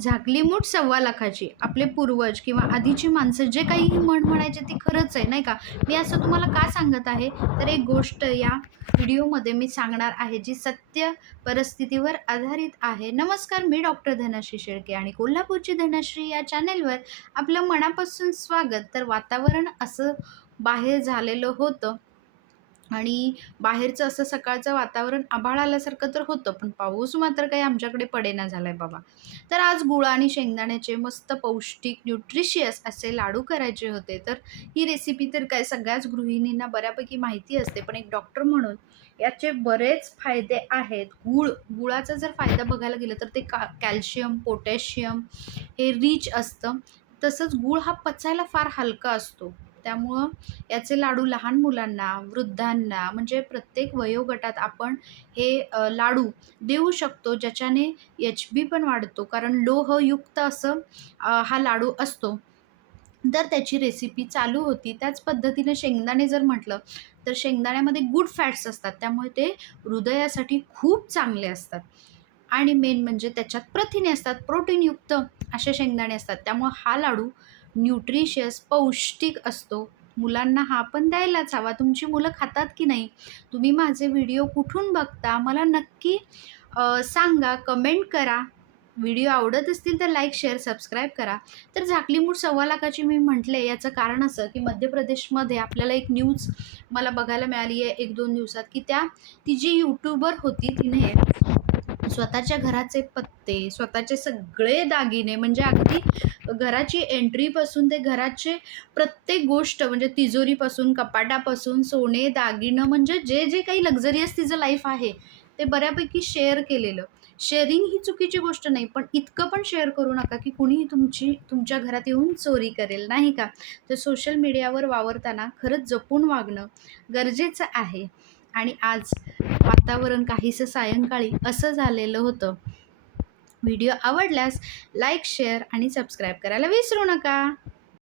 झाकली मूठ सव्वा लाखाची. आपले पूर्वज किंवा आधीची माणसं जे काही म्हण म्हणायचे ते खरंच आहे, नाही का? मी असं तुम्हाला का सांगत आहे, तर एक गोष्ट या व्हिडिओमध्ये मी सांगणार आहे, जी सत्य परिस्थितीवर आधारित आहे. नमस्कार, मी डॉक्टर धनश्री शेळके आणि कोल्हापूरची धनश्री या चॅनेलवर आपलं मनापासून स्वागत. तर वातावरण असं बाहेर झालेलं होतं आणि बाहेरचं असं सकाळचं वातावरण आभाळ आल्यासारखं तर होतं, पण पाऊस मात्र काही आमच्याकडे पडेना झालाय बाबा. तर आज गुळ आणि शेंगदाण्याचे मस्त पौष्टिक, न्यूट्रिशियस असे लाडू करायचे होते. तर ही रेसिपी तर काय सगळ्याच गृहिणींना बऱ्यापैकी माहिती असते, पण एक डॉक्टर म्हणून याचे बरेच फायदे आहेत. गुळाचा जर फायदा बघायला गेलं तर ते कॅल्शियम, पोटॅशियम हे रिच असतं. तसंच गूळ हा पचायला फार हलका असतो. त्यामुळं याचे लाडू लहान मुलांना, वृद्धांना म्हणजे प्रत्येक वयोगटात आपण हे लाडू देऊ शकतो, ज्याच्याने एच-बी पण वाढतो. कारण लोहयुक्त असं हा लाडू असतो. तर त्याची रेसिपी चालू होती. त्याच पद्धतीने शेंगदाणे जर म्हटलं, तर शेंगदाण्यामध्ये गुड फॅट्स असतात. त्यामुळे ते हृदयासाठी खूप चांगले असतात. आणि मेन म्हणजे त्याच्यात प्रथिने असतात, प्रोटीनयुक्त असे शेंगदाणे असतात. त्यामुळे हा लाडू न्यूट्रिशियस, पौष्टिक असतो. मुलांना हा पण द्यायलाच हवा. तुमची मुलं खातात की नाही? तुम्ही माझे व्हिडिओ कुठून बघता? मला नक्की सांगा, कमेंट करा. व्हिडिओ आवडत असतील तर लाईक, शेअर, सबस्क्राईब करा. तर झाकली मूठ सव्वा लाखाची मी म्हटले, याचं कारण असं की मध्य प्रदेशमध्ये आपल्याला एक न्यूज मला बघायला मिळाली आहे 1-2 दिवसात, की ती जी यूट्यूबर होती तिने स्वतःच्या घराचे पत्ते, स्वतःचे सगळे दागिने म्हणजे अगदी घराची एंट्रीपासून ते घराचे प्रत्येक गोष्ट म्हणजे तिजोरीपासून, कपाटापासून, सोने, दागिनं म्हणजे जे काही लक्झरियस तिचं लाईफ आहे, ते बऱ्यापैकी शेअर केलेलं. शेअरिंग ही चुकीची गोष्ट नाही, पण इतकं पण शेअर करू नका, की कुणीही तुमच्या घरात येऊन चोरी करेल, नाही का? तर सोशल मीडियावर वावरताना खरंच जपून वागणं गरजेचं आहे. आणि आज वातावरण काहीसं सायंकाळी असं झालेलं होतं. व्हिडिओ आवडल्यास लाईक, शेअर आणि सबस्क्राईब करायला विसरू नका.